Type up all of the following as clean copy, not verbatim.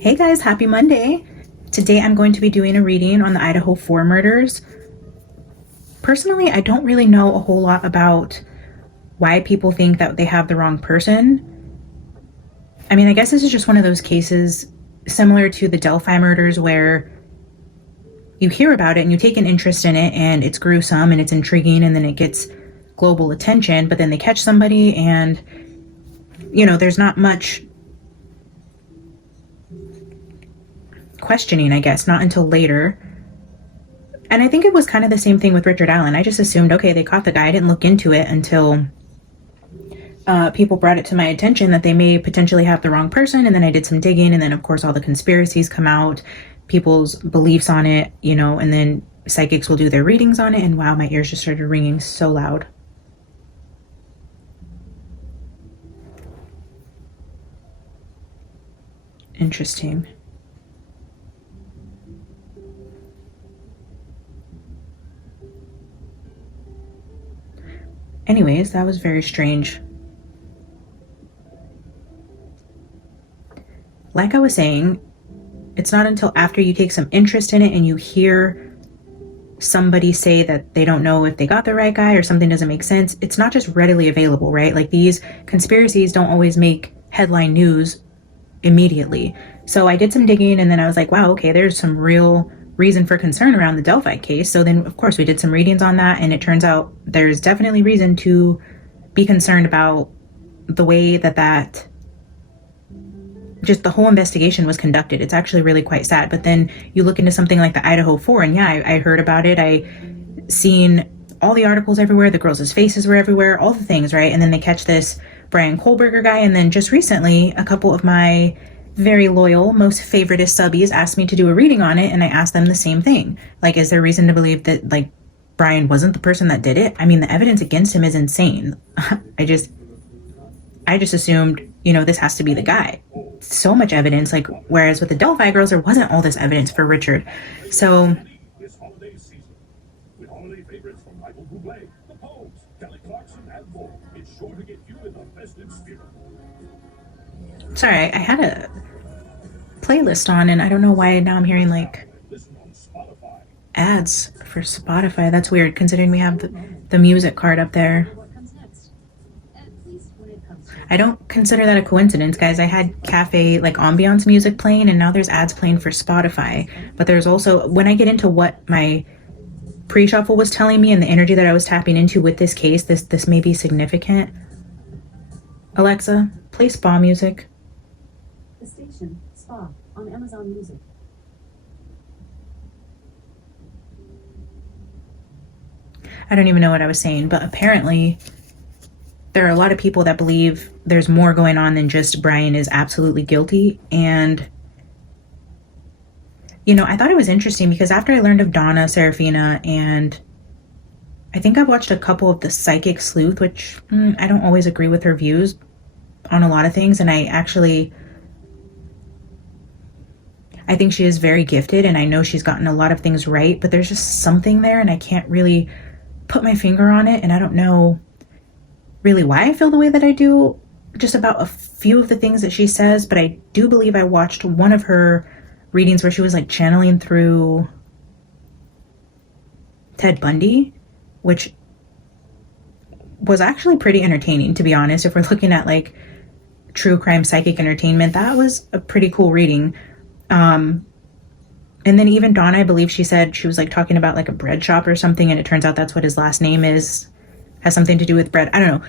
Hey guys, happy Monday. Today I'm going to be doing a reading on the Idaho 4 murders. Personally, I don't really know a whole lot about why people think that they have the wrong person. I mean, I guess this is just one of those cases similar to the Delphi murders where you hear about it and you take an interest in it and it's gruesome and it's intriguing and then it gets global attention, but then they catch somebody and, there's not much questioning, I guess, not until later. And I think it was kind of the same thing with Richard Allen. I just assumed, okay, they caught the guy. I didn't look into it until people brought it to my attention that they may potentially have the wrong person. And then I did some digging. And then, of course, all the conspiracies come out, people's beliefs on it, and then psychics will do their readings on it. And wow, my ears just started ringing so loud. Interesting. Anyways, that was very strange. Like I was saying, it's not until after you take some interest in it and you hear somebody say that they don't know if they got the right guy or something doesn't make sense. It's not just readily available, right? Like these conspiracies don't always make headline news immediately. So I did some digging and then I was like, wow, okay, there's some real reason for concern around the Delphi case. So then, of course, we did some readings on that, and it turns out there's definitely reason to be concerned about the way that just the whole investigation was conducted. It's actually really quite sad. But then you look into something like the Idaho 4, and yeah, I heard about it. I seen all the articles everywhere. The girls' faces were everywhere, all the things, right? And then they catch this Brian Kohlberger guy. And then just recently, a couple of my very loyal, most favoritist subbies asked me to do a reading on it, and I asked them the same thing. Like, is there reason to believe that, like, Brian wasn't the person that did it? I mean, the evidence against him is insane. I just assumed, this has to be the guy. So much evidence, like, whereas with the Delphi girls, there wasn't all this evidence for Richard. So, sorry, I had a playlist on and I don't know why now I'm hearing like ads for Spotify. That's weird considering we have the music card up there. I don't consider that a coincidence, guys. I had cafe like ambiance music playing and now there's ads playing for Spotify. But there's also, when I get into what my pre-shuffle was telling me and the energy that I was tapping into with this case, this may be significant. Alexa, play spa music. The station, Spa, on Amazon Music. I don't even know what I was saying, but apparently there are a lot of people that believe there's more going on than just Brian is absolutely guilty. And, I thought it was interesting because after I learned of Donna, Serafina, and I think I've watched a couple of the Psychic Sleuth, which I don't always agree with her views on a lot of things. And I think she is very gifted and I know she's gotten a lot of things right, but there's just something there and I can't really put my finger on it. And I don't know really why I feel the way that I do just about a few of the things that she says, but I do believe I watched one of her readings where she was like channeling through Ted Bundy, which was actually pretty entertaining, to be honest. If we're looking at like true crime psychic entertainment, that was a pretty cool reading. And then even Dawn, I believe she said she was like talking about like a bread shop or something, and it turns out that's what his last name is, has something to do with bread. I don't know.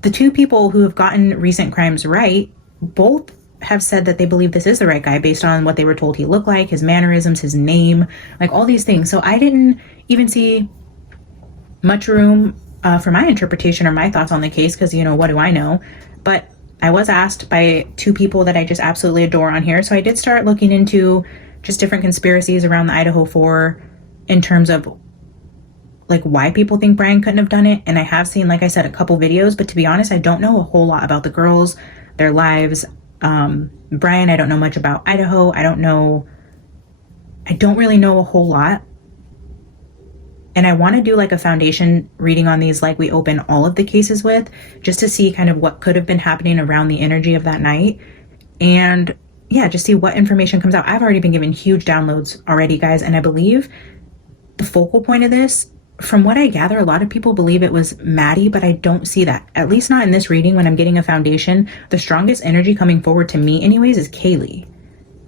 The two people who have gotten recent crimes right, both have said that they believe this is the right guy based on what they were told he looked like, his mannerisms, his name, like all these things. So I didn't even see much room for my interpretation or my thoughts on the case because, what do I know? But I was asked by two people that I just absolutely adore on here. So I did start looking into just different conspiracies around the Idaho 4 in terms of like why people think Brian couldn't have done it. And I have seen, like I said, a couple videos, but to be honest, I don't know a whole lot about the girls, their lives. Brian, I don't know much about Idaho. I don't really know a whole lot. And I want to do like a foundation reading on these, like we open all of the cases with, just to see kind of what could have been happening around the energy of that night. And, yeah, just see what information comes out. I've already been given huge downloads already, guys, and I believe the focal point of this, from what I gather, a lot of people believe it was Maddie, but I don't see that. At least not in this reading when I'm getting a foundation. The strongest energy coming forward to me anyways is Kaylee.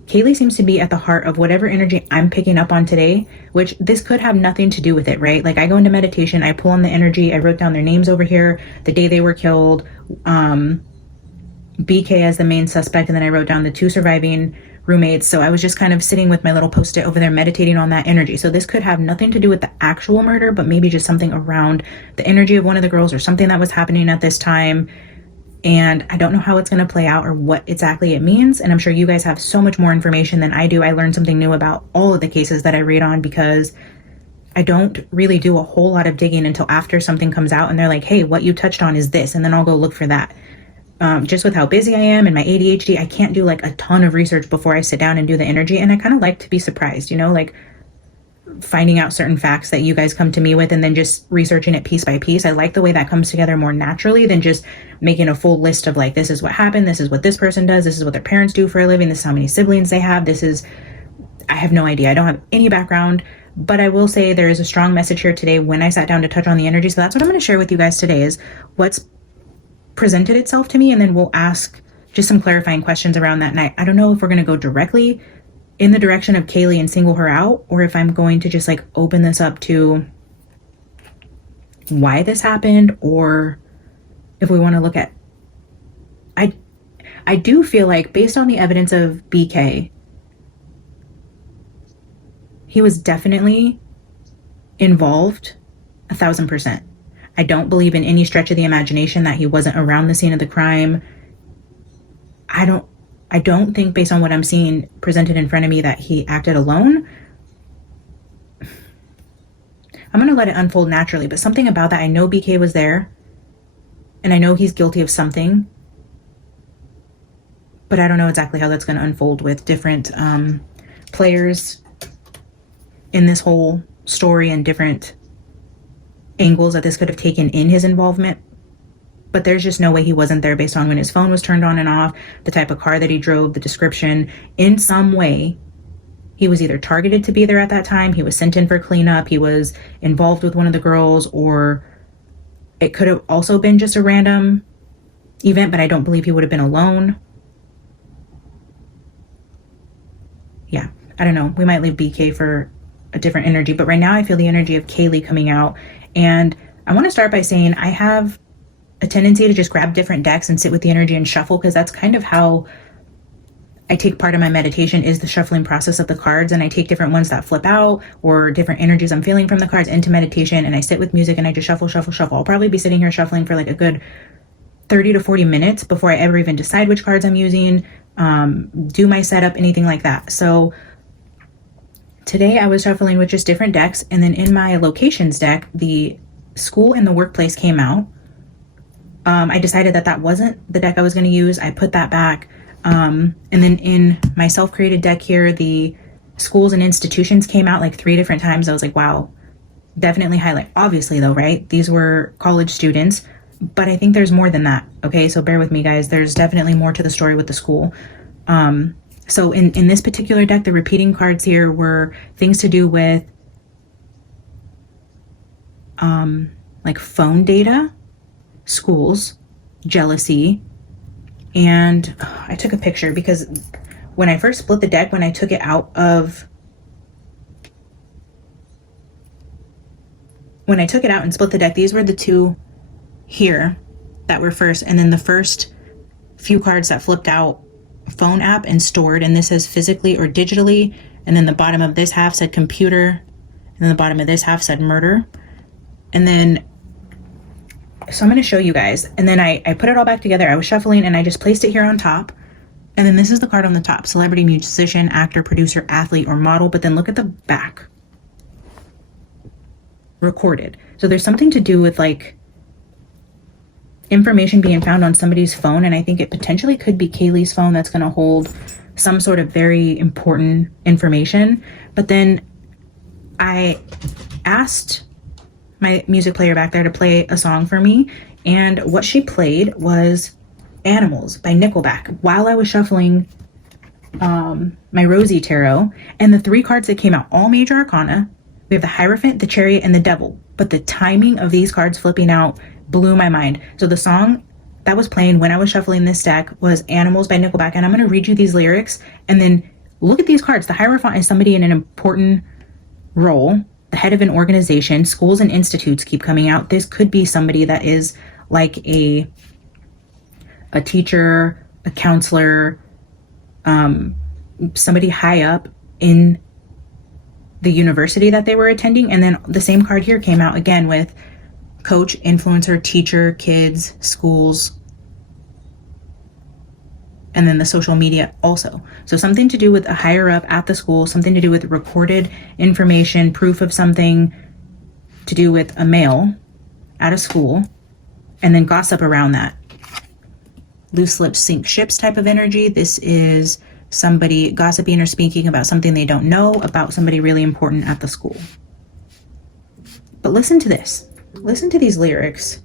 Kaylee seems to be at the heart of whatever energy I'm picking up on today, which this could have nothing to do with it, right? Like I go into meditation, I pull on the energy, I wrote down their names over here, the day they were killed, BK as the main suspect, and then I wrote down the 2 surviving roommates. So I was just kind of sitting with my little post-it over there meditating on that energy. So this could have nothing to do with the actual murder, but maybe just something around the energy of one of the girls or something that was happening at this time. And I don't know how it's going to play out or what exactly it means. And I'm sure you guys have so much more information than I do. I learned something new about all of the cases that I read on because I don't really do a whole lot of digging until after something comes out and they're like, hey, what you touched on is this. And then I'll go look for that. Just with how busy I am and my ADHD, I can't do like a ton of research before I sit down and do the energy. And I kind of like to be surprised, you know, like finding out certain facts that you guys come to me with and then just researching it piece by piece. I like the way that comes together more naturally than just making a full list of like, this is what happened. This is what this person does. This is what their parents do for a living. This is how many siblings they have. I have no idea. I don't have any background, but I will say there is a strong message here today when I sat down to touch on the energy. So that's what I'm going to share with you guys today is what's presented itself to me, and then we'll ask just some clarifying questions around that night. I don't know if we're going to go directly in the direction of Kaylee and single her out, or if I'm going to just like open this up to why this happened, or if we want to look at, I do feel like based on the evidence of BK, he was definitely involved 1,000%. I don't believe in any stretch of the imagination that he wasn't around the scene of the crime. I don't think based on what I'm seeing presented in front of me that he acted alone. I'm going to let it unfold naturally, but something about that, I know BK was there and I know he's guilty of something, but I don't know exactly how that's going to unfold with different players in this whole story and different angles that this could have taken in his involvement. But there's just no way he wasn't there based on when his phone was turned on and off, the type of car that he drove, the description. In some way, he was either targeted to be there at that time, he was sent in for cleanup, he was involved with one of the girls, or it could have also been just a random event, but I don't believe he would have been alone. Yeah, I don't know. We might leave BK for a different energy, but right now I feel the energy of Kaylee coming out. And I want to start by saying I have a tendency to just grab different decks and sit with the energy and shuffle, because that's kind of how I take part of my meditation, is the shuffling process of the cards. And I take different ones that flip out or different energies I'm feeling from the cards into meditation, and I sit with music and I just shuffle. I'll probably be sitting here shuffling for like a good 30 to 40 minutes before I ever even decide which cards I'm using, do my setup, anything like that. So today I was shuffling with just different decks, and then in my locations deck, the school and the workplace came out. I decided that wasn't the deck I was going to use. I put that back. And then in my self-created deck here, the schools and institutions came out like 3 different times. I was like, wow, definitely highlight. Obviously though, right? These were college students, but I think there's more than that. Okay, so bear with me, guys. There's definitely more to the story with the school. So in this particular deck, the repeating cards here were things to do with like phone data, schools, jealousy, and I took a picture because when I first split the deck, when I took it out and split the deck, these were the 2 here that were first, and then the first few cards that flipped out, phone app and stored, and this says physically or digitally, and then the bottom of this half said computer, and then the bottom of this half said murder. And then so I'm going to show you guys, and then I put it all back together. I was shuffling and I just placed it here on top, and then this is the card on the top: celebrity, musician, actor, producer, athlete, or model. But then look at the back, recorded. So there's something to do with like information being found on somebody's phone, and I think it potentially could be Kaylee's phone that's going to hold some sort of very important information. But then I asked my music player back there to play a song for me, and what she played was Animals by Nickelback while I was shuffling my Rosie Tarot, and the 3 cards that came out, all major arcana. We have the Hierophant, the Chariot, and the Devil. But the timing of these cards flipping out blew my mind. So the song that was playing when I was shuffling this deck was Animals by Nickelback. And I'm going to read you these lyrics and then look at these cards. The Hierophant is somebody in an important role, the head of an organization. Schools and institutes keep coming out. This could be somebody that is like a teacher, a counselor, somebody high up in the university that they were attending. And then the same card here came out again with coach, influencer, teacher, kids, schools, and then the social media also. So something to do with a higher up at the school, something to do with recorded information, proof of something to do with a male at a school, and then gossip around that. Loose lips sink ships type of energy. This is somebody gossiping or speaking about something they don't know about somebody really important at the school. But listen to this. Listen to these lyrics.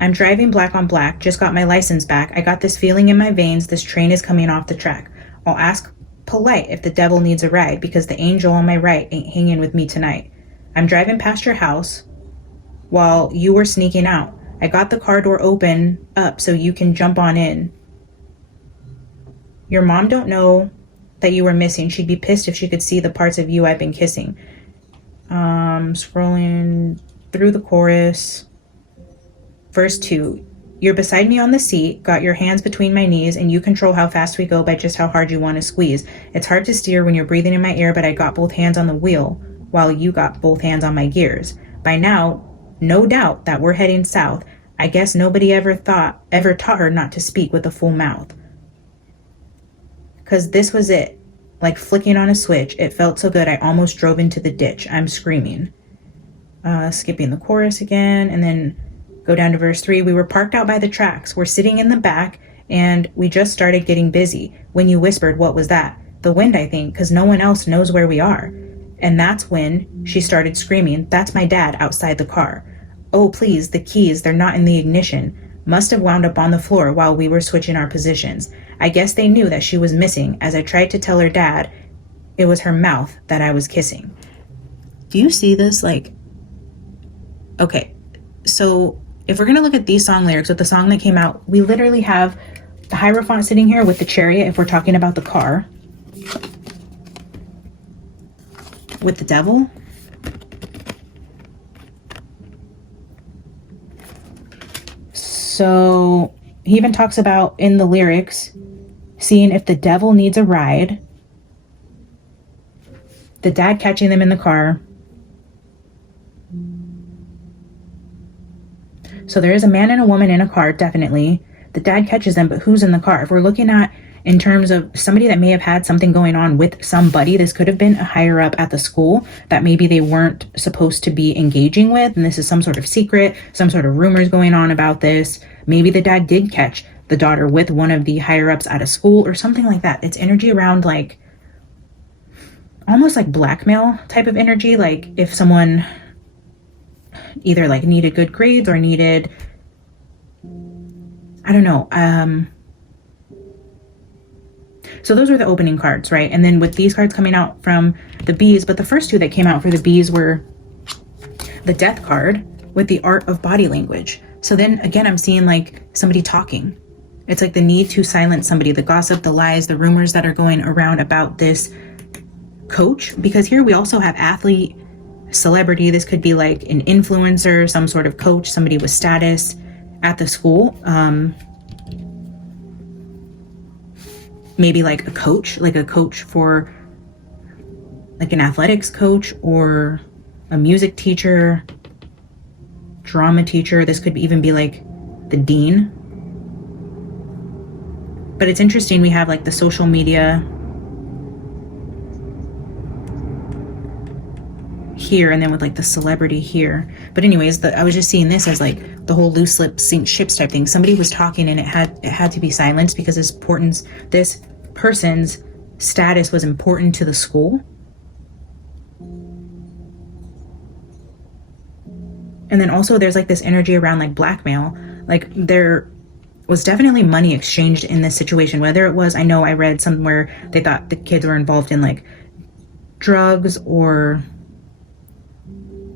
I'm driving black on black, just got my license back. I got this feeling in my veins, this train is coming off the track. I'll ask polite if the devil needs a ride, because the angel on my right ain't hanging with me tonight. I'm driving past your house while you were sneaking out. I got the car door open up so you can jump on in. Your mom don't know that you were missing. She'd be pissed if she could see the parts of you I've been kissing. Scrolling through the chorus. Verse 2. You're beside me on the seat, got your hands between my knees, and you control how fast we go by just how hard you want to squeeze. It's hard to steer when you're breathing in my ear, but I got both hands on the wheel while you got both hands on my gears. By now, no doubt that we're heading south. I guess nobody ever taught her not to speak with a full mouth. Because this was it. Like flicking on a switch. It felt so good I almost drove into the ditch. I'm screaming. Skipping the chorus again, and then go down to verse 3. We were parked out by the tracks. We're sitting in the back, and we just started getting busy. When you whispered, what was that? The wind, I think, because no one else knows where we are. And that's when she started screaming, that's my dad outside the car. Oh, please, the keys, they're not in the ignition. Must have wound up on the floor while we were switching our positions. I guess they knew that she was missing as I tried to tell her dad it was her mouth that I was kissing. Do you see this? Like, okay, so if we're going to look at these song lyrics with the song that came out, we literally have the Hierophant sitting here with the Chariot if we're talking about the car. With the devil. So he even talks about in the lyrics seeing if the devil needs a ride, the dad catching them in the car. So there is a man and a woman in a car, definitely. The dad catches them, but who's in the car? If we're looking at in terms of somebody that may have had something going on with somebody, this could have been a higher up at the school that maybe they weren't supposed to be engaging with, and this is some sort of secret, some sort of rumors going on about this. Maybe the dad did catch the daughter with one of the higher ups at a school or something like that. It's energy around like almost like blackmail type of energy. Like if someone either like needed good grades or needed, I don't know, so those were the opening cards, right? And then with these cards coming out from the bees, but the first two that came out for the bees were the death card with the art of body language. So then again, I'm seeing like somebody talking. It's like the need to silence somebody, the gossip, the lies, the rumors that are going around about this coach. Because here we also have athlete, celebrity. This could be like an influencer, some sort of coach, somebody with status at the school. Maybe like a coach for like an athletics coach or a music teacher, drama teacher. This could even be like the dean. But it's interesting, we have like the social media here and then with like the celebrity here. But anyways, I was just seeing this as like the whole loose lips sink ships type thing. Somebody was talking and it had to be silenced because this person's status was important to the school. And then also there's like this energy around like blackmail. Like was definitely money exchanged in this situation. Whether it was, I know I read somewhere they thought the kids were involved in like drugs or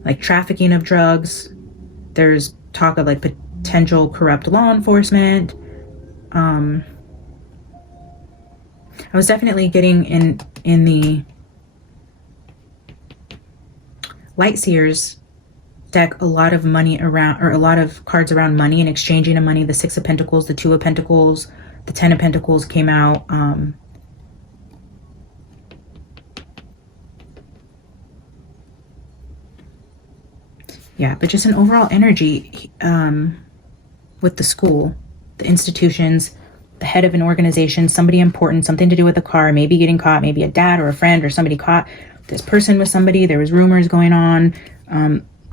like trafficking of drugs. There's talk of like potential corrupt law enforcement. I was definitely getting in the Light Seers deck a lot of money around, or a lot of cards around money and exchanging of money. The Six of Pentacles, the Two of Pentacles, the Ten of Pentacles came out. Yeah, but just an overall energy with the school, the institutions, the head of an organization, somebody important, something to do with a car, maybe getting caught, maybe a dad or a friend or somebody caught this person with somebody. There was rumors going on,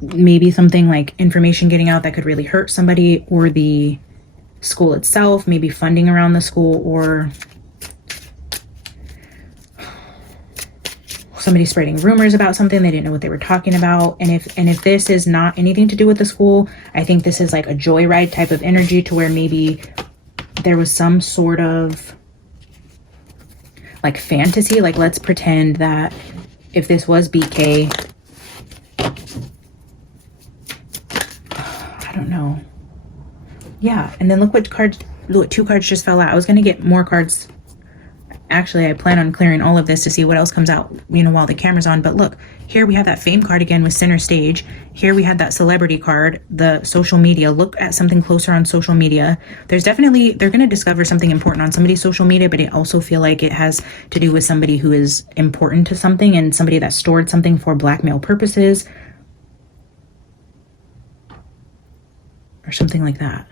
maybe something like information getting out that could really hurt somebody, or the school itself, maybe funding around the school, or somebody spreading rumors about something they didn't know what they were talking about. And if this is not anything to do with the school, I think this is like a joyride type of energy, to where maybe there was some sort of like fantasy. Like, let's pretend that if this was BK, I don't know. Yeah, and then look what cards, look, 2 cards just fell out. I was going to get more cards. Actually, I plan on clearing all of this to see what else comes out, you know, while the camera's on. But look, here we have that fame card again with center stage. Here we had that celebrity card, the social media. Look at something closer on social media. There's definitely, they're going to discover something important on somebody's social media, but I also feel like it has to do with somebody who is important to something, and somebody that stored something for blackmail purposes or something like that.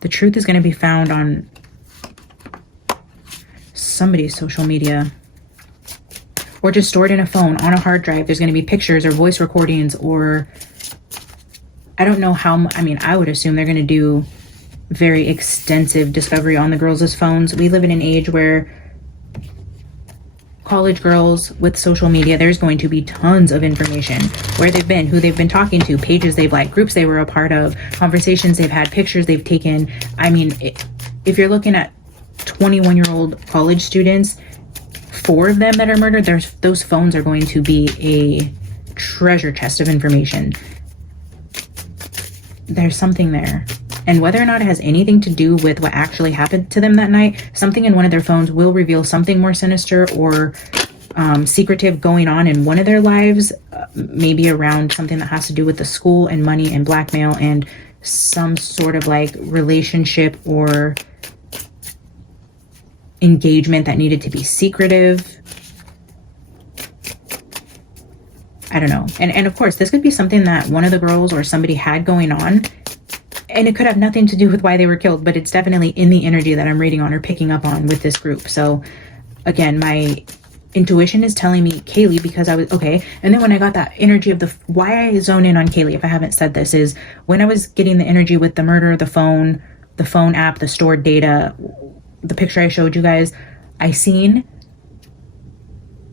The truth is going to be found on somebody's social media, or just stored in a phone on a hard drive. There's going to be pictures or voice recordings, or I don't know how, I mean, I would assume they're going to do very extensive discovery on the girls' phones. We live in an age where college girls with social media, there's going to be tons of information, where they've been, who they've been talking to, pages they've liked, groups they were a part of, conversations they've had, pictures they've taken. I mean, if you're looking at 21-year-old college students, 4 of them that are murdered, those phones are going to be a treasure chest of information. There's something there. And whether or not it has anything to do with what actually happened to them that night, something in one of their phones will reveal something more sinister or secretive going on in one of their lives, maybe around something that has to do with the school and money and blackmail and some sort of like relationship or engagement that needed to be secretive. I don't know. And of course, this could be something that one of the girls or somebody had going on, and it could have nothing to do with why they were killed, but it's definitely in the energy that I'm reading on or picking up on with this group. So again, my intuition is telling me Kaylee, because I was okay. And then when I got that energy of why I zone in on Kaylee, if I haven't said this, is when I was getting the energy with the murder, the phone app, the stored data, the picture I showed you guys, I seen,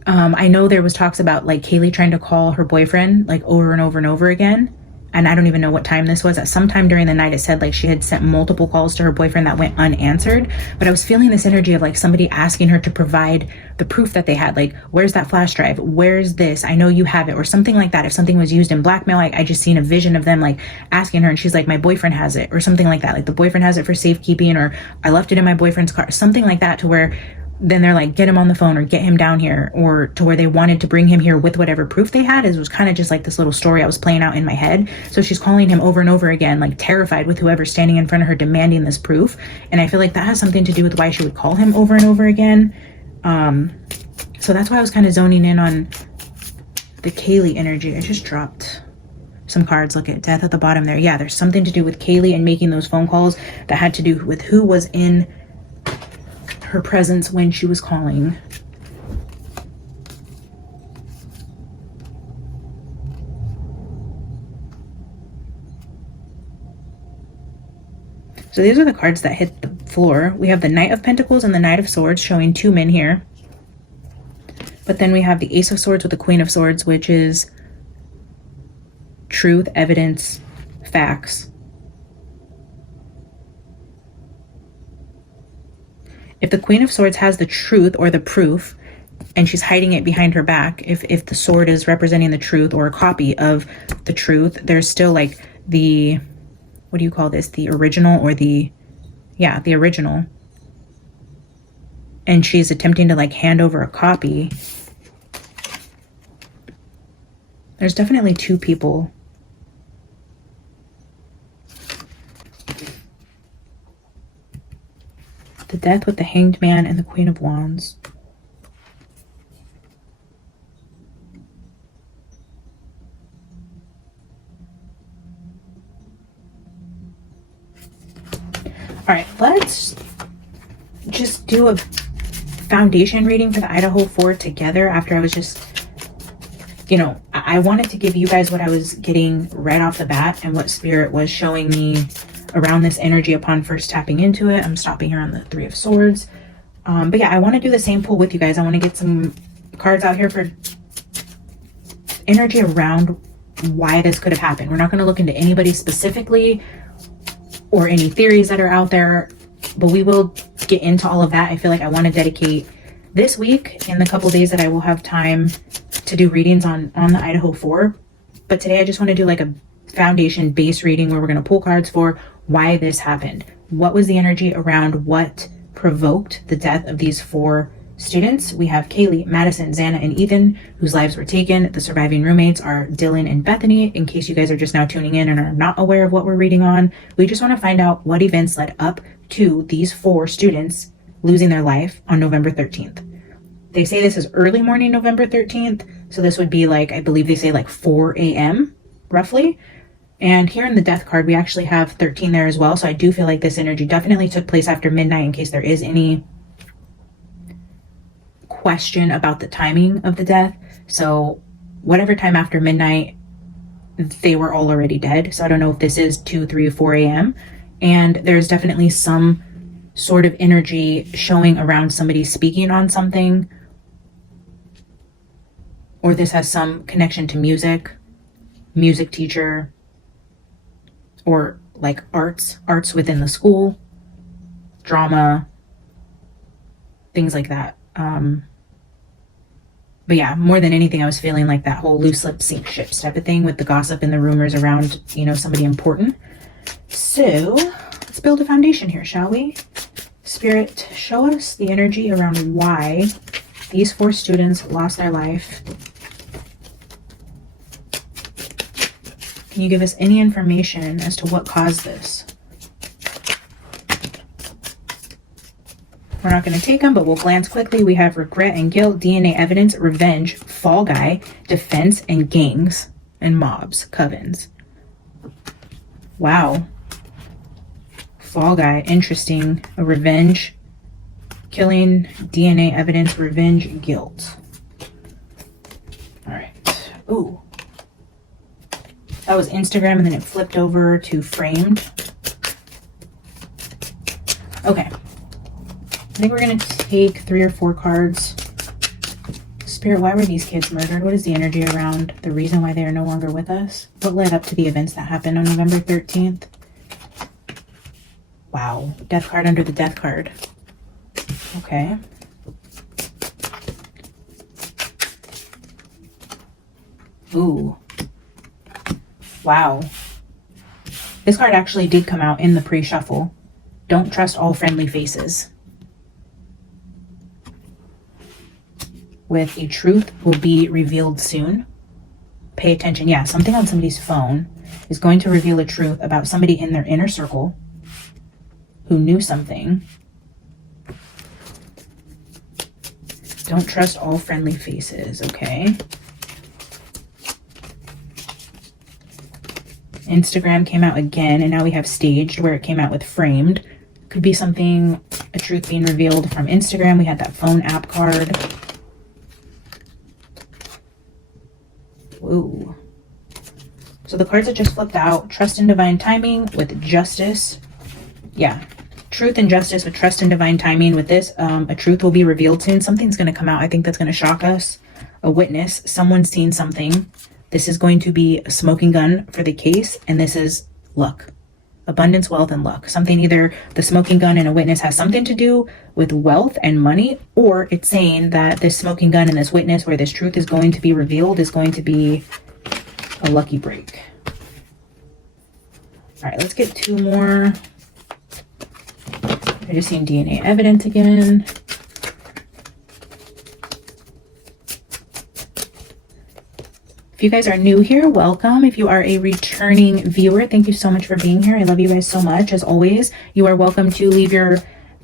I know there was talks about like Kaylee trying to call her boyfriend like over and over and over again. And I don't even know what time this was. At some time during the night, it said like she had sent multiple calls to her boyfriend that went unanswered. But I was feeling this energy of like somebody asking her to provide the proof that they had. Like, where's that flash drive? Where's this? I know you have it, or something like that. If something was used in blackmail, I just seen a vision of them like asking her, and she's like, my boyfriend has it, or something like that. Like the boyfriend has it for safekeeping, or I left it in my boyfriend's car, something like that, to where then they're like, get him on the phone or get him down here, or to where they wanted to bring him here with whatever proof they had. It was kind of just like this little story I was playing out in my head. So she's calling him over and over again, like terrified with whoever's standing in front of her demanding this proof. And I feel like that has something to do with why she would call him over and over again. So that's why I was kind of zoning in on the Kaylee energy. I just dropped some cards. Look at death at the bottom there. Yeah, there's something to do with Kaylee and making those phone calls that had to do with who was in her presence when she was calling. So these are the cards that hit the floor. We have the Knight of Pentacles and the Knight of Swords, showing 2 men here. But then we have the Ace of Swords with the Queen of Swords, which is truth, evidence, facts. If the Queen of Swords has the truth or the proof, and she's hiding it behind her back, if the sword is representing the truth or a copy of the truth, there's still like the, what do you call this? The original or the, yeah, the original. And she's attempting to like hand over a copy. There's definitely two people. The Death with the Hanged Man and the Queen of Wands. All right, let's just do a foundation reading for the Idaho 4 together. After I was just, you know, I wanted to give you guys what I was getting right off the bat and what Spirit was showing me around this energy upon first tapping into it. I'm stopping here on the Three of Swords. But yeah, I want to do the same pull with you guys. I want to get some cards out here for energy around why this could have happened. We're not going to look into anybody specifically or any theories that are out there, but we will get into all of that. I feel like I want to dedicate this week and the couple days that I will have time to do readings on the Idaho 4. But today I just want to do like a foundation base reading where we're going to pull cards for why this happened. What was the energy around what provoked the death of these 4 students? We have Kaylee, Madison, Xana, and Ethan, whose lives were taken. The surviving roommates are Dylan and Bethany. In case you guys are just now tuning in and are not aware of what we're reading on, we just want to find out what events led up to these 4 students losing their life on November 13th. They say this is early morning November 13th, so this would be like, I believe they say like 4 a.m. roughly. And here in the death card, we actually have 13 there as well. So I do feel like this energy definitely took place after midnight, in case there is any question about the timing of the death. So whatever time after midnight, they were all already dead. So I don't know if this is 2, 3, 4 a.m. And there's definitely some sort of energy showing around somebody speaking on something, or this has some connection to music teacher, or like arts within the school, drama, things like that. But yeah, more than anything, I was feeling like that whole loose lip sink ships type of thing with the gossip and the rumors around, you know, somebody important. So let's build a foundation here, shall we? Spirit, show us the energy around why these 4 students lost their life. Can you give us any information as to what caused this? We're not going to take them, but we'll glance quickly. We have regret and guilt, DNA evidence, revenge, fall guy, defense, and gangs, and mobs, covens. Wow. Fall guy, interesting. A revenge, killing, DNA evidence, revenge, guilt. All right. Ooh. That was Instagram, and then it flipped over to framed. Okay. I think we're going to take 3 or 4 cards. Spirit, why were these kids murdered? What is the energy around the reason why they are no longer with us? What led up to the events that happened on November 13th? Wow. Death card under the death card. Okay. Ooh. Wow. This card actually did come out in the pre-shuffle. Don't trust all friendly faces. With a truth will be revealed soon. Pay attention. Yeah, something on somebody's phone is going to reveal a truth about somebody in their inner circle who knew something. Don't trust all friendly faces, okay? Instagram came out again, and now we have staged, where it came out with framed. Could be something, a truth being revealed from Instagram. We had that phone app card. Whoa. So the cards that just flipped out, trust in divine timing with justice. Yeah, truth and justice with trust and divine timing. With this, a truth will be revealed soon. Something's going to come out. I think that's going to shock us. A witness, someone's seen something This is going to be a smoking gun for the case, and this is luck. Abundance, wealth, and luck. Something, either the smoking gun and a witness has something to do with wealth and money, or it's saying that this smoking gun and this witness, where this truth is going to be revealed, is going to be a lucky break. All right, let's get 2 more. I just seen DNA evidence again. If you guys are new here, welcome. If you are a returning viewer, thank you so much for being here. I love you guys so much. As always, you are welcome to leave your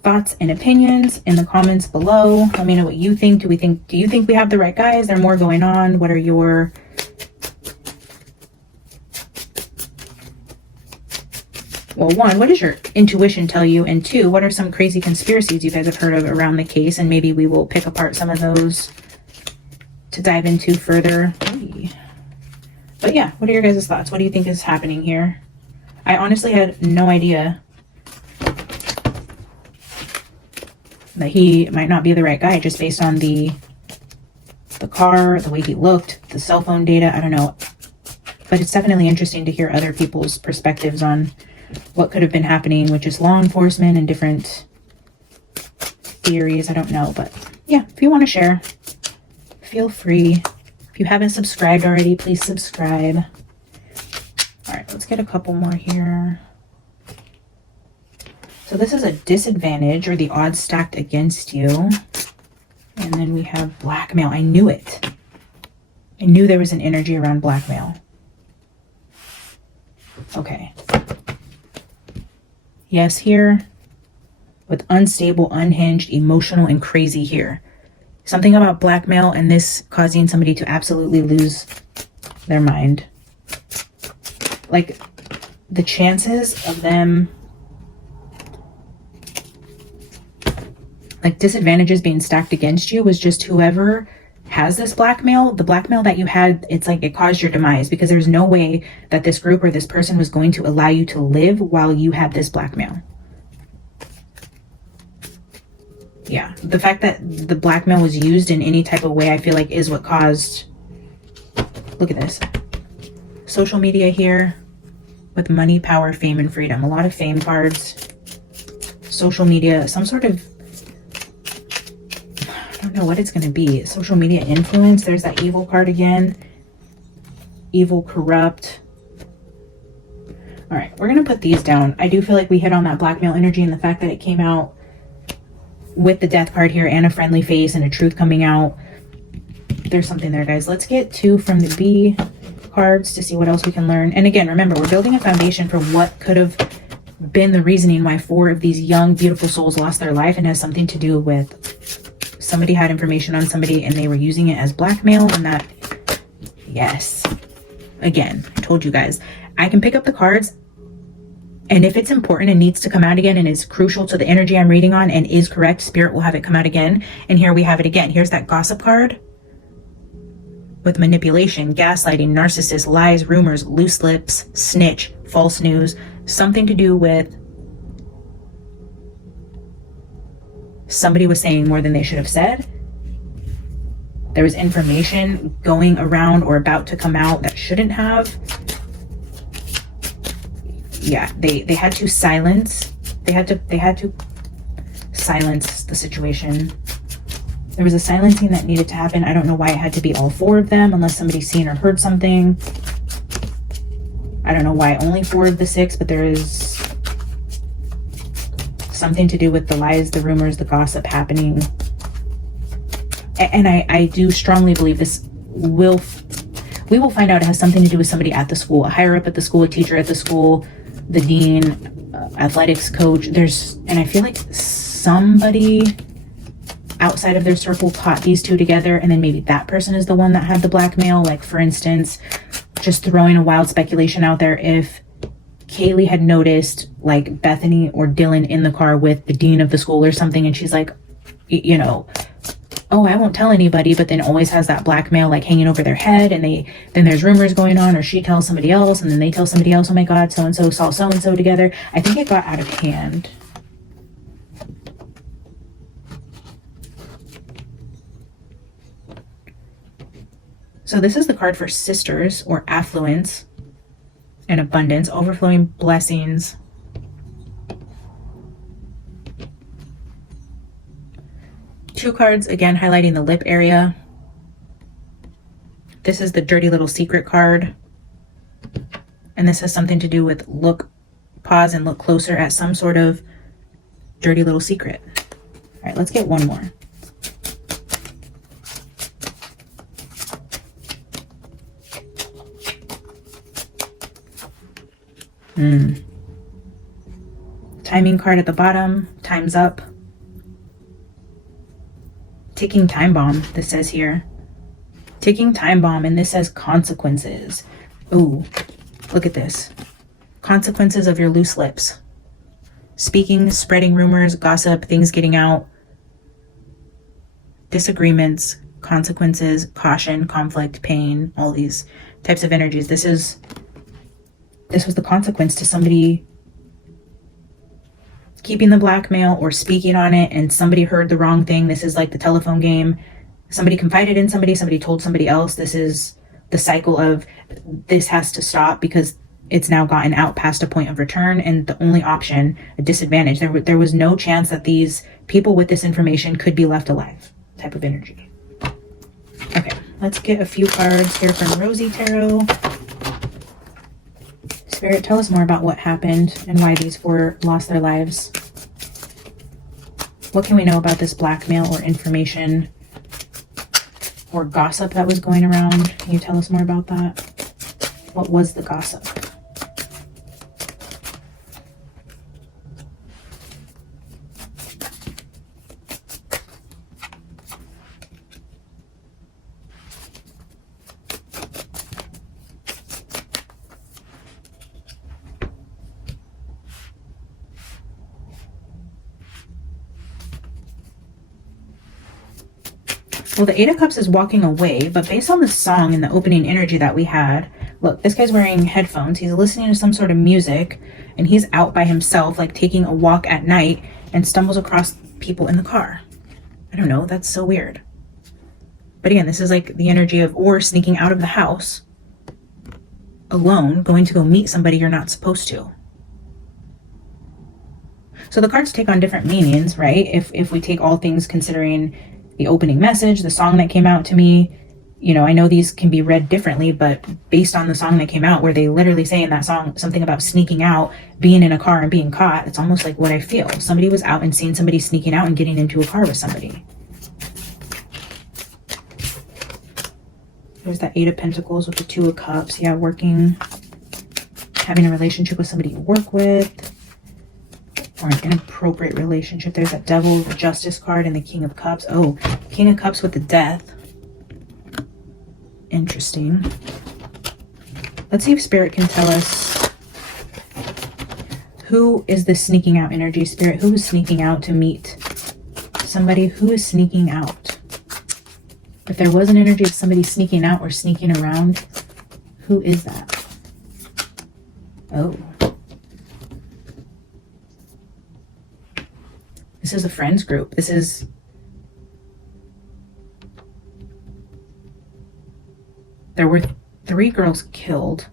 thoughts and opinions in the comments below. Let me know what you think. Do you think we have the right guy? Is there more going on? What are your well, 1, what does your intuition tell you? And 2, what are some crazy conspiracies you guys have heard of around the case? And maybe we will pick apart some of those to dive into further. But yeah, what are your guys' thoughts? What do you think is happening here? I honestly had no idea that he might not be the right guy, just based on the car, the way he looked, the cell phone data. I don't know. But it's definitely interesting to hear other people's perspectives on what could have been happening, which is law enforcement and different theories. I don't know. But yeah, if you want to share, feel free. If you haven't subscribed already, please subscribe. All right, let's get a couple more here. So this is a disadvantage, or the odds stacked against you. And then we have blackmail. I knew it. I knew there was an energy around blackmail. Okay. Yes, here. With unstable, unhinged, emotional, and crazy here. Something about blackmail and this causing somebody to absolutely lose their mind. Like, the chances of them, like, disadvantages being stacked against you was just whoever has this blackmail, the blackmail that you had, it's like it caused your demise, because there's no way that this group or this person was going to allow you to live while you had this blackmail. Yeah, the fact that the blackmail was used in any type of way, I feel like, is what caused, look at this, social media here with money, power, fame, and freedom. A lot of fame cards, social media, some sort of, I don't know what it's going to be, social media influence. There's that evil card again, evil, corrupt. All right, we're going to put these down. I do feel like we hit on that blackmail energy, and the fact that it came out with the death card here and a friendly face and a truth coming out. There's something there, guys. Let's get 2 from the B cards to see what else we can learn. And again, remember, we're building a foundation for what could have been the reasoning why 4 of these young, beautiful souls lost their life, and has something to do with somebody had information on somebody and they were using it as blackmail. And that, yes, again, I told you guys, I can pick up the cards, and if it's important and needs to come out again and is crucial to the energy I'm reading on and is correct, Spirit will have it come out again. And here we have it again. Here's that gossip card with manipulation, gaslighting, narcissist, lies, rumors, loose lips, snitch, false news, something to do with somebody was saying more than they should have said. There was information going around or about to come out that shouldn't have. Yeah, they had to silence. They had to silence the situation. There was a silencing that needed to happen. I don't know why it had to be all 4 of them, unless somebody's seen or heard something. I don't know why only 4 of the 6, but there is something to do with the lies, the rumors, the gossip happening. And I do strongly believe this we will find out it has something to do with somebody at the school, a higher up at the school, a teacher at the school, the dean, athletics coach. And I feel like somebody outside of their circle taught these 2 together, and then maybe that person is the one that had the blackmail. Like, for instance, just throwing a wild speculation out there, if Kaylee had noticed like Bethany or Dylan in the car with the dean of the school or something, and she's like, you know, oh, I won't tell anybody, but then always has that blackmail like hanging over their head, and then there's rumors going on, or she tells somebody else, and then they tell somebody else, oh my God, so-and-so saw so-and-so together. I think it got out of hand. So this is the card for sisters, or affluence and abundance, overflowing blessings. Two cards, again, highlighting the lip area. This is the dirty little secret card. And this has something to do with pause and look closer at some sort of dirty little secret. All right, let's get one more. Timing card at the bottom, time's up. Ticking time bomb, this says here. Ticking time bomb, and this says consequences. Ooh, look at this. Consequences of your loose lips. Speaking, spreading rumors, gossip, things getting out. Disagreements, consequences, caution, conflict, pain, all these types of energies. This was the consequence to somebody keeping the blackmail or speaking on it, and somebody heard the wrong thing. This is like the telephone game. Somebody confided in somebody, somebody told somebody else. This is the cycle of this has to stop because it's now gotten out past a point of return, and the only option, a disadvantage. There was no chance that these people with this information could be left alive type of energy. Okay, let's get a few cards here from Rosie Tarot. Spirit, tell us more about what happened and why these four lost their lives. What can we know about this blackmail or information or gossip that was going around? Can you tell us more about that? What was the gossip? Well, the Eight of Cups is walking away, but based on the song and the opening energy that we had, look, this guy's wearing headphones. He's listening to some sort of music, and he's out by himself, like taking a walk at night, and stumbles across people in the car. I don't know, that's so weird. But again, this is like the energy of or sneaking out of the house alone, going to go meet somebody you're not supposed to. So the cards take on different meanings, right? If we take all things considering the opening message, the song that came out to me, you know, I know these can be read differently, but based on the song that came out, where they literally say in that song something about sneaking out, being in a car and being caught, it's almost like what I feel. Somebody was out and seen somebody sneaking out and getting into a car with somebody. There's that Eight of Pentacles with the Two of Cups. Yeah, working, having a relationship with somebody you work with, or an inappropriate relationship. There's that Devil, the Justice card, and the King of Cups. Oh, King of Cups with the Death. Interesting. Let's see if Spirit can tell us, who is this sneaking out energy? Spirit, who is sneaking out to meet somebody? Who is sneaking out? If there was an energy of somebody sneaking out or sneaking around, who is that? Oh. This is a friends group. This is... There were 3 girls killed.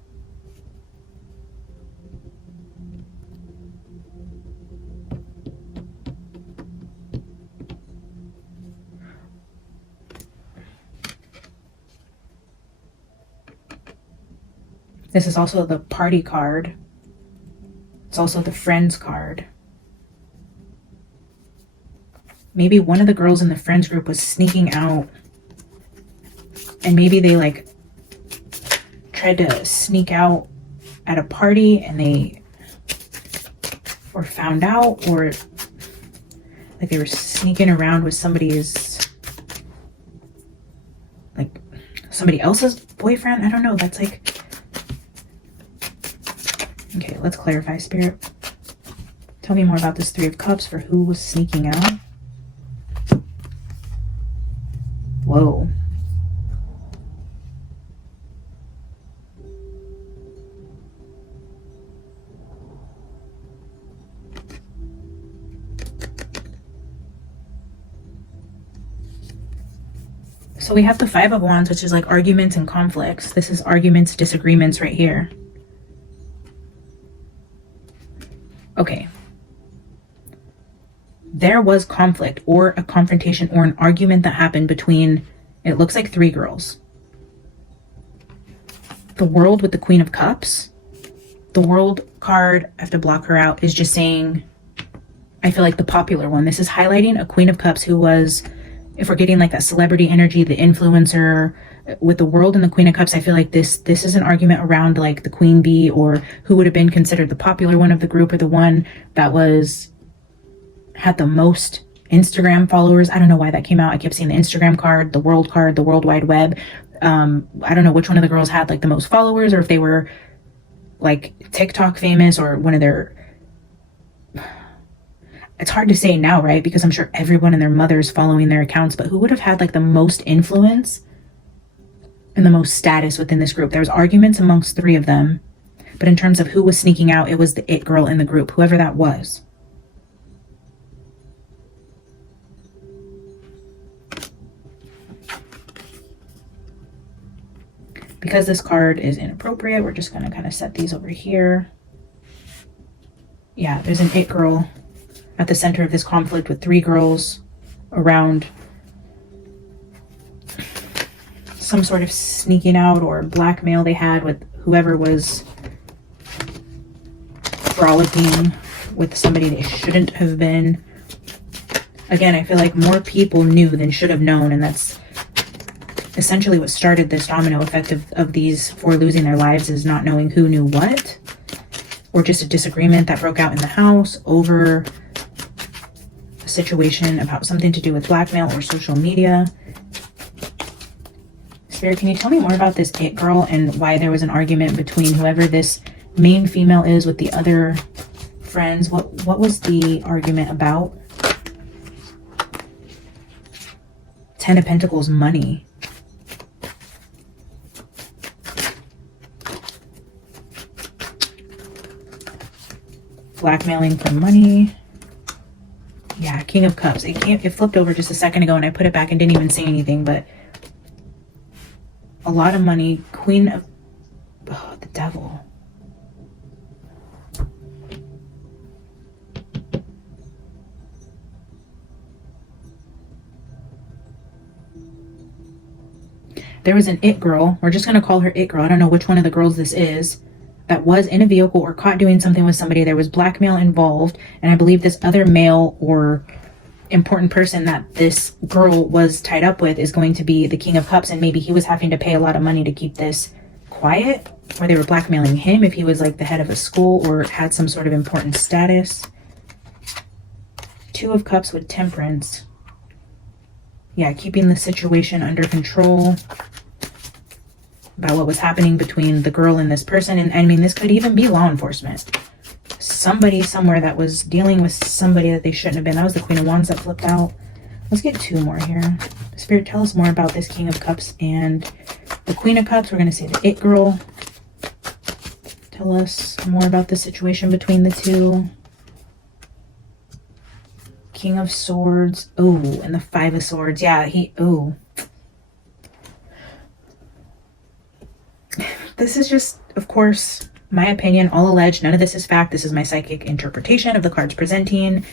This is also the party card. It's also the friends card. Maybe one of the girls in the friends group was sneaking out, and maybe they like tried to sneak out at a party and they were found out, or like they were sneaking around with somebody's, like somebody else's boyfriend. I don't know. That's like, okay, let's clarify, Spirit. Tell me more about this Three of Cups for who was sneaking out. Whoa. So we have the Five of Wands, which is like arguments and conflicts. This is arguments, disagreements right here. Okay. There was conflict or a confrontation or an argument that happened between, it looks like 3 girls. The World with the Queen of Cups. The World card, I have to block her out, is just saying, I feel like the popular one. This is highlighting a Queen of Cups who was, if we're getting like that celebrity energy, the influencer. With the World and the Queen of Cups, I feel like this is an argument around like the queen bee, or who would have been considered the popular one of the group, or the one that had the most Instagram followers. I don't know why that came out. I kept seeing the Instagram card, the World Wide Web. I don't know which one of the girls had like the most followers, or if they were like TikTok famous, or one of their, it's hard to say now, right? Because I'm sure everyone and their mother's following their accounts, but who would have had like the most influence and the most status within this group? There was arguments amongst 3 of them, but in terms of who was sneaking out, it was the it girl in the group, whoever that was. Because this card is inappropriate, we're just going to kind of set these over here. Yeah, there's an it girl at the center of this conflict with 3 girls around some sort of sneaking out or blackmail they had with whoever was frolicking with somebody they shouldn't have been. Again, I feel like more people knew than should have known, and that's essentially what started this domino effect of these 4 losing their lives, is not knowing who knew what, or just a disagreement that broke out in the house over a situation about something to do with blackmail or social media. Spirit, can you tell me more about this it girl and why there was an argument between whoever this main female is with the other friends? What was the argument about? 10 of Pentacles, money. Blackmailing for money. Yeah, King of Cups. It flipped over just a second ago and I put it back and didn't even say anything, but a lot of money. Queen of the Devil. There was an it girl. We're just going to call her it girl. I don't know which one of the girls this is, that was in a vehicle or caught doing something with somebody. There was blackmail involved, and I believe this other male or important person that this girl was tied up with is going to be the King of Cups, and maybe he was having to pay a lot of money to keep this quiet, or they were blackmailing him if he was like the head of a school or had some sort of important status. 2 of Cups with Temperance. Yeah, keeping the situation under control about what was happening between the girl and this person. And I mean, this could even be law enforcement. Somebody somewhere that was dealing with somebody that they shouldn't have been. That was the Queen of Wands that flipped out. Let's get 2 more here. Spirit, tell us more about this King of Cups and the Queen of Cups. We're going to say the it girl. Tell us more about the situation between the 2. King of Swords. Oh, and the 5 of Swords. Yeah, oh. This is just, of course, my opinion, all alleged. None of this is fact. This is my psychic interpretation of the cards presenting.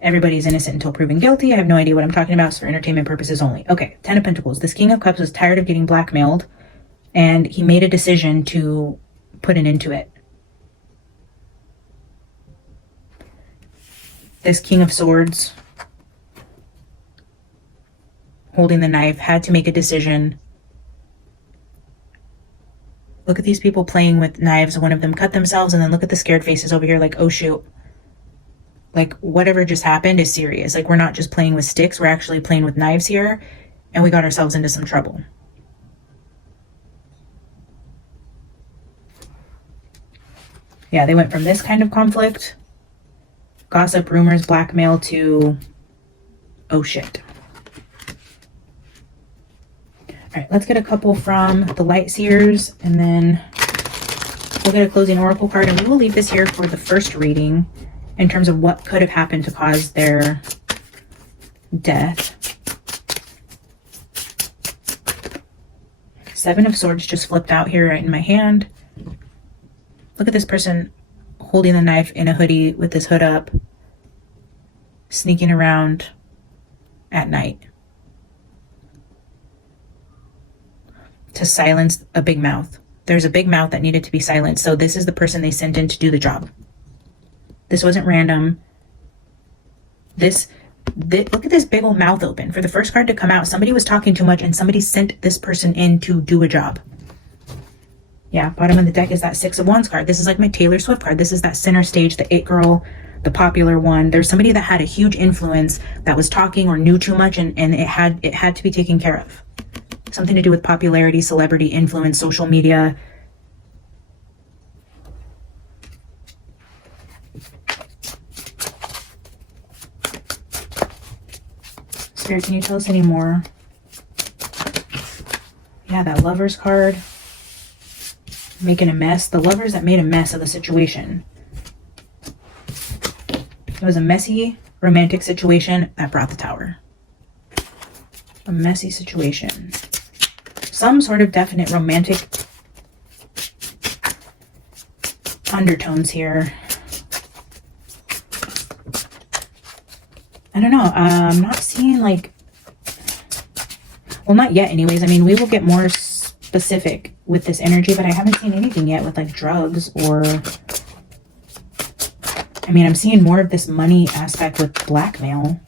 Everybody's innocent until proven guilty. I have no idea what I'm talking about. It's for entertainment purposes only. Okay, 10 of Pentacles. This King of Cups was tired of getting blackmailed, and he made a decision to put an end to it. This King of Swords, holding the knife, had to make a decision. Look at these people playing with knives. One of them cut themselves, and then look at the scared faces over here like, oh shoot. Like, whatever just happened is serious. Like, we're not just playing with sticks, we're actually playing with knives here, and we got ourselves into some trouble. Yeah, they went from this kind of conflict, gossip, rumors, blackmail, to oh shit. All right, let's get a couple from the Light Seers, and then we'll get a closing oracle card, and we will leave this here for the first reading in terms of what could have happened to cause their death. Seven of Swords just flipped out here right in my hand. Look at this person holding the knife in a hoodie with his hood up, sneaking around at night to silence a big mouth. There's a big mouth that needed to be silenced. So this is the person they sent in to do the job. This wasn't random. Look at this big old mouth open. For the first card to come out, somebody was talking too much and somebody sent this person in to do a job. Yeah, bottom of the deck is that Six of Wands card. This is like my Taylor Swift card. This is that center stage, the it girl, the popular one. There's somebody that had a huge influence that was talking or knew too much, and it had to be taken care of. Something to do with popularity, celebrity, influence, social media. Spirit, can you tell us any more? Yeah, that Lovers card. Making a mess. The lovers that made a mess of the situation. It was a messy romantic situation that brought the Tower. A messy situation. Some sort of definite romantic undertones here. I don't know. I'm not seeing like, well, not yet anyways. I mean, we will get more specific with this energy, but I haven't seen anything yet with like drugs or, I mean, I'm seeing more of this money aspect with blackmail.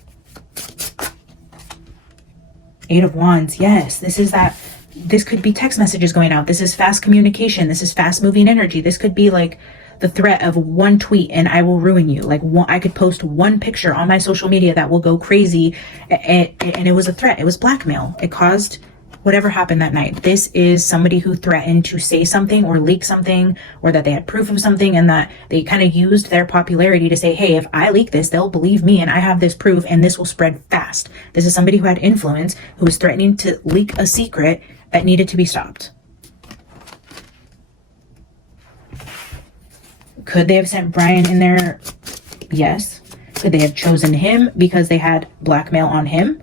Eight of Wands. Yes, this is that. This could be text messages going out. This is fast communication. This is fast moving energy. This could be like the threat of one tweet and I will ruin you. Like I could post one picture on my social media that will go crazy. And it was a threat. It was blackmail. It caused whatever happened that night. This is somebody who threatened to say something or leak something, or that they had proof of something, and that they kind of used their popularity to say, hey, if I leak this, they'll believe me and I have this proof and this will spread fast. This is somebody who had influence, who was threatening to leak a secret that needed to be stopped. Could they have sent Brian in there? Yes. Could they have chosen him because they had blackmail on him?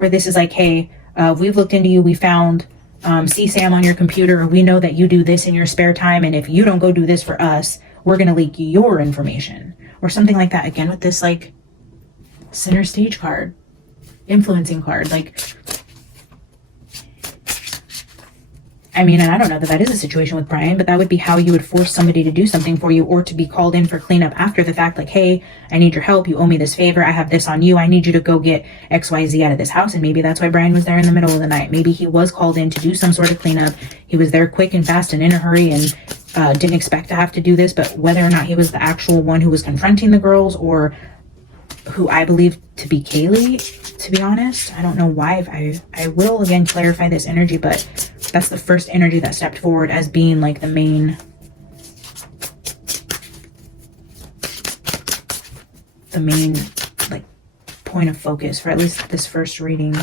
Or this is like, hey, we've looked into you. We found CSAM on your computer. Or we know that you do this in your spare time. And if you don't go do this for us, we're going to leak your information. Or something like that. Again, with this like center stage card, influencing card. Like, I mean, and I don't know that that is a situation with Brian, but that would be how you would force somebody to do something for you, or to be called in for cleanup after the fact. Like, hey, I need your help. You owe me this favor. I have this on you. I need you to go get XYZ out of this house. And maybe that's why Brian was there in the middle of the night. Maybe he was called in to do some sort of cleanup. He was there quick and fast and in a hurry and didn't expect to have to do this. But whether or not he was the actual one who was confronting the girls, or who I believe to be Kaylee, to be honest, I don't know why. I will again clarify this energy, but that's the first energy that stepped forward as being like the main like point of focus for at least this first reading.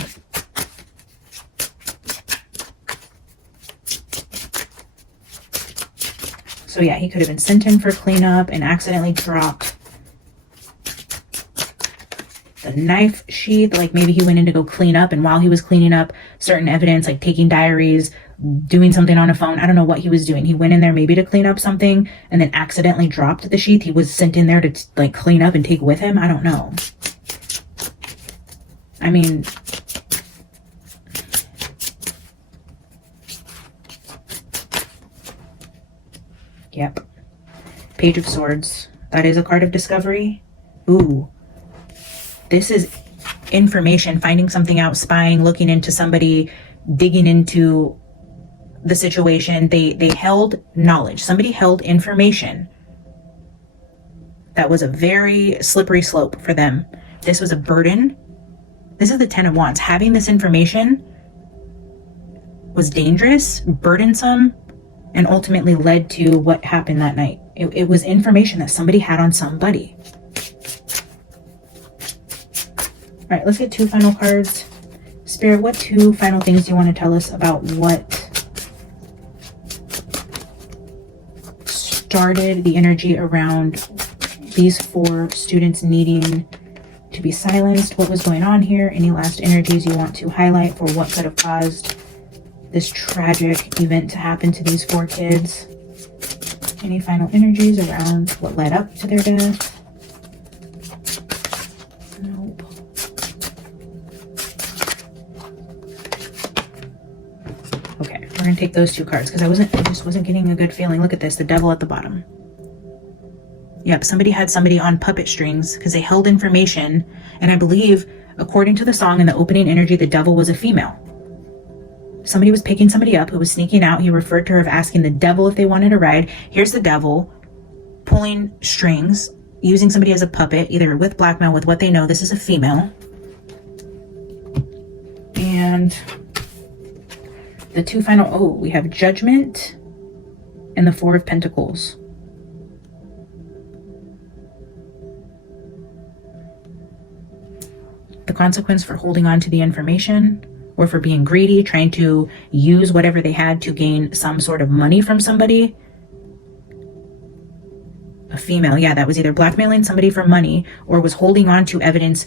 So yeah, he could have been sent in for cleanup and accidentally dropped the knife sheath. Like maybe he went in to go clean up, and while he was cleaning up certain evidence, like taking diaries, doing something on a phone, I don't know what he was doing. He went in there maybe to clean up something and then accidentally dropped the sheath. He was sent in there to like clean up and take with him. I don't know. I mean, yep. Page of Swords. That is a card of discovery. Ooh. This is information, finding something out, spying, looking into somebody, digging into the situation. They held knowledge. Somebody held information that was a very slippery slope for them. This was a burden. This is the Ten of Wands. Having this information was dangerous, burdensome, and ultimately led to what happened that night. It was information that somebody had on somebody. All right, let's get two final cards. Spirit, what two final things do you want to tell us about what started the energy around these four students needing to be silenced? What was going on here? Any last energies you want to highlight for what could have caused this tragic event to happen to these 4 kids. Any final energies around what led up to their death? Nope. Okay, we're gonna take those 2 cards because I just wasn't getting a good feeling. Look at this, the devil at the bottom. Yep, somebody had somebody on puppet strings because they held information, and I believe, according to the song in the opening energy, the devil was a female. Somebody was picking somebody up who was sneaking out. He referred to her of asking the devil if they wanted a ride. Here's the devil pulling strings, using somebody as a puppet, either with blackmail, with what they know. This is a female. And the 2 final, we have Judgment and the 4 of Pentacles. The consequence for holding on to the information, or for being greedy, trying to use whatever they had to gain some sort of money from somebody. A female, yeah, that was either blackmailing somebody for money or was holding on to evidence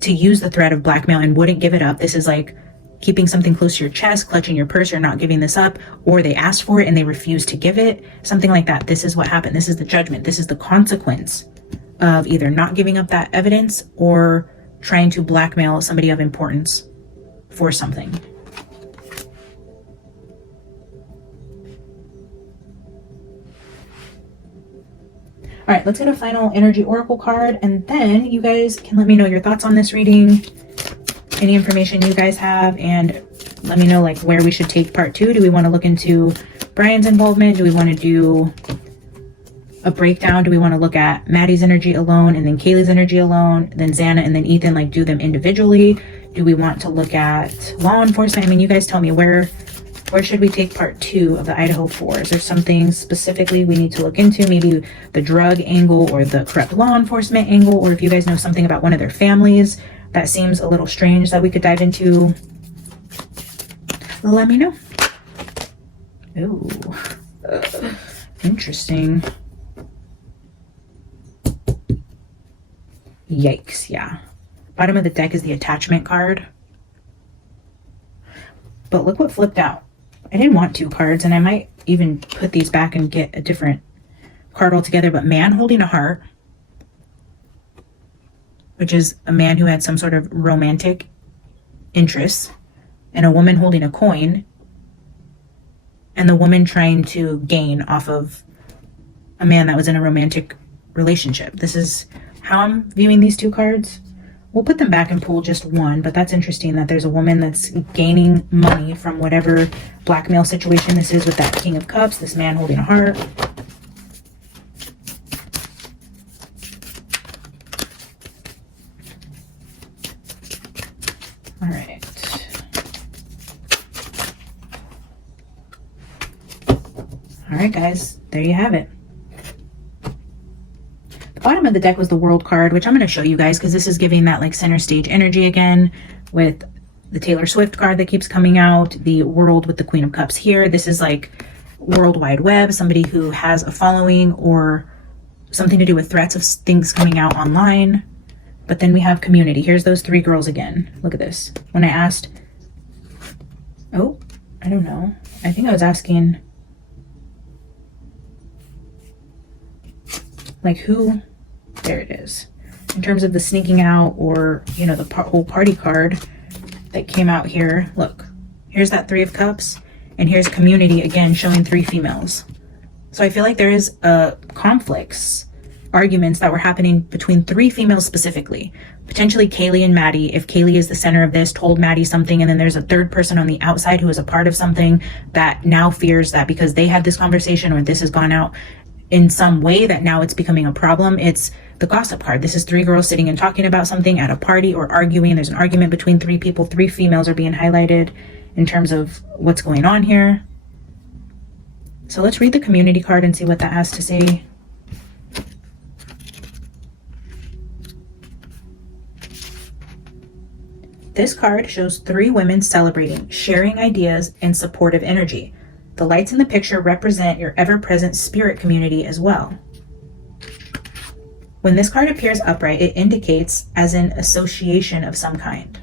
to use the threat of blackmail and wouldn't give it up. This is like keeping something close to your chest, clutching your purse, or not giving this up, or they asked for it and they refused to give it, something like that. This is what happened. This is the judgment. This is the consequence of either not giving up that evidence or trying to blackmail somebody of importance for something. All right, let's get a final energy oracle card, and then you guys can let me know your thoughts on this reading, any information you guys have, and let me know like where we should take part 2. Do we want to look into Brian's involvement? Do we want to do a breakdown? Do we want to look at Maddie's energy alone and then Kaylee's energy alone, then Xana and then Ethan, like do them individually? Do we want to look at law enforcement? I mean, you guys tell me, where should we take part 2 of the Idaho 4? Is there something specifically we need to look into? Maybe the drug angle or the corrupt law enforcement angle, or if you guys know something about one of their families that seems a little strange that we could dive into, let me know. Ooh, interesting. Yikes, yeah. Bottom of the deck is the attachment card. But look what flipped out. I didn't want 2 cards, and I might even put these back and get a different card altogether. But man holding a heart, which is a man who had some sort of romantic interest, and a woman holding a coin, and the woman trying to gain off of a man that was in a romantic relationship. This is how I'm viewing these 2 cards. We'll put them back and pull just one, but that's interesting that there's a woman that's gaining money from whatever blackmail situation this is with that King of Cups, this man holding a heart. All right. All right, guys, there you have it. Bottom of the deck was the World card, which I'm going to show you guys because this is giving that like center stage energy again, with the Taylor Swift card that keeps coming out, the World with the Queen of Cups here. This is like World Wide Web, somebody who has a following or something to do with threats of things coming out online. But then we have community. Here's those 3 girls again. Look at this. When I asked, oh, I don't know. I think I was asking like who. There it is. In terms of the sneaking out, or, you know, the whole party card that came out here. Look, here's that 3 of Cups, and here's community again, showing 3 females. So I feel like there is conflicts, arguments that were happening between 3 females specifically. Potentially Kaylee and Maddie, if Kaylee is the center of this, told Maddie something, and then there's a 3rd person on the outside who is a part of something that now fears that because they had this conversation or this has gone out in some way that now it's becoming a problem. It's the gossip card. This is 3 girls sitting and talking about something at a party or arguing. There's an argument between 3 people. 3 females are being highlighted in terms of what's going on here. So let's read the community card and see what that has to say. This card shows 3 women celebrating, sharing ideas, and supportive energy. The lights in the picture represent your ever-present spirit community as well. When this card appears upright, it indicates as an association of some kind.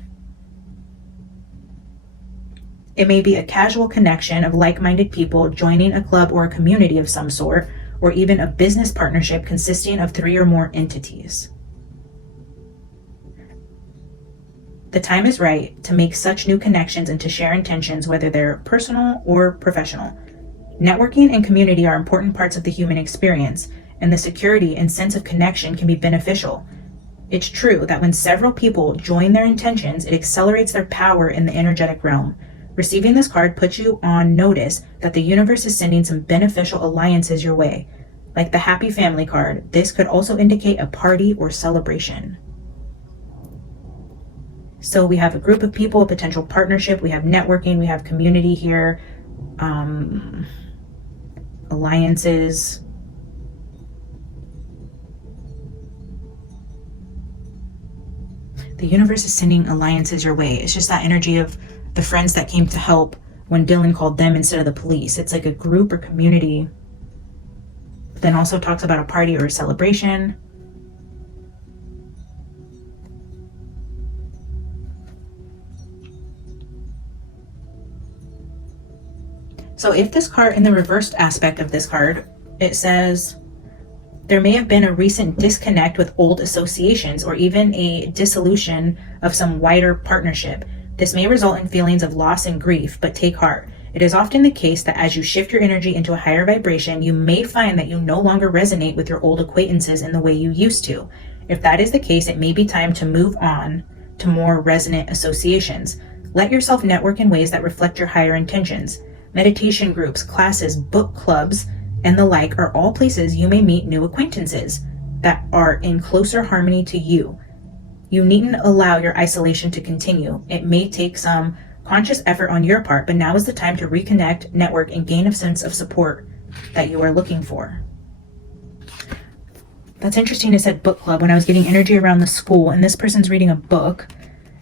It may be a casual connection of like-minded people joining a club or a community of some sort, or even a business partnership consisting of 3 or more entities. The time is right to make such new connections and to share intentions, whether they're personal or professional. Networking and community are important parts of the human experience, and the security and sense of connection can be beneficial. It's true that when several people join their intentions, it accelerates their power in the energetic realm. Receiving this card puts you on notice that the universe is sending some beneficial alliances your way. Like the happy family card, this could also indicate a party or celebration. So we have a group of people, a potential partnership, we have networking, we have community here, alliances. The universe is sending alliances your way. It's just that energy of the friends that came to help when Dylan called them instead of the police. It's like a group or community. But then also talks about a party or a celebration. So if this card, in the reversed aspect of this card, it says, there may have been a recent disconnect with old associations or even a dissolution of some wider partnership. This may result in feelings of loss and grief, but take heart. It is often the case that as you shift your energy into a higher vibration, you may find that you no longer resonate with your old acquaintances in the way you used to. If that is the case, it may be time to move on to more resonant associations. Let yourself network in ways that reflect your higher intentions. Meditation groups, classes, book clubs, and the like are all places you may meet new acquaintances that are in closer harmony to you. You needn't allow your isolation to continue. It may take some conscious effort on your part, but now is the time to reconnect, network, and gain a sense of support that you are looking for. That's interesting. It said book club when I was getting energy around the school, and this person's reading a book.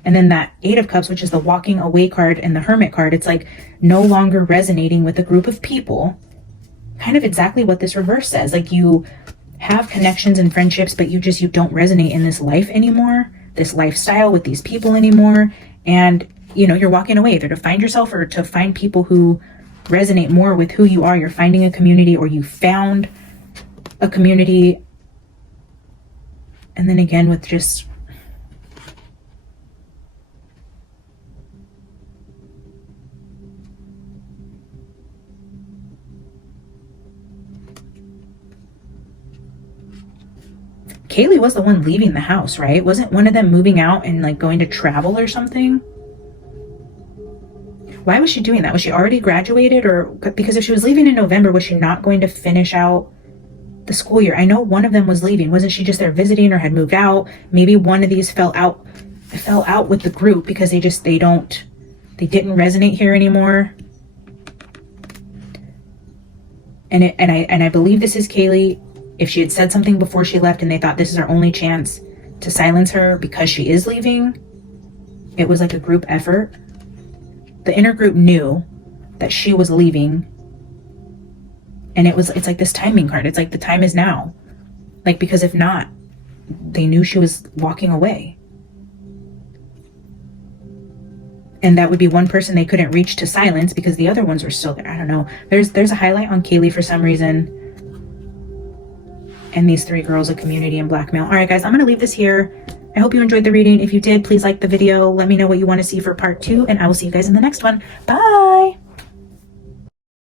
And then that 8 of Cups, which is the walking away card, and the Hermit card, it's like no longer resonating with a group of people. Kind of exactly what this reverse says. Like you have connections and friendships, but you don't resonate in this life anymore, this lifestyle with these people anymore. And, you're walking away either to find yourself or to find people who resonate more with who you are. You're finding a community, or you found a community. And then again with just Kaylee was the one leaving the house, right? Wasn't one of them moving out and like going to travel or something? Why was she doing that? Was she already graduated? Or because if she was leaving in November, was she not going to finish out the school year? I know one of them was leaving. Wasn't she just there visiting or had moved out? Maybe one of these fell out with the group because they didn't resonate here anymore. And I believe this is Kaylee. If she had said something before she left and they thought this is our only chance to silence her because she is leaving, it was like a group effort. The inner group knew that she was leaving, and it's like this timing card. It's like the time is now. Like, because if not, they knew she was walking away. And that would be one person they couldn't reach to silence because the other ones were still there. I don't know. There's a highlight on Kaylee for some reason. And these 3 girls, a community, and blackmail. All right, guys, I'm going to leave this here. I hope you enjoyed the reading. If you did, please like the video. Let me know what you want to see for part 2, and I will see you guys in the next one. Bye.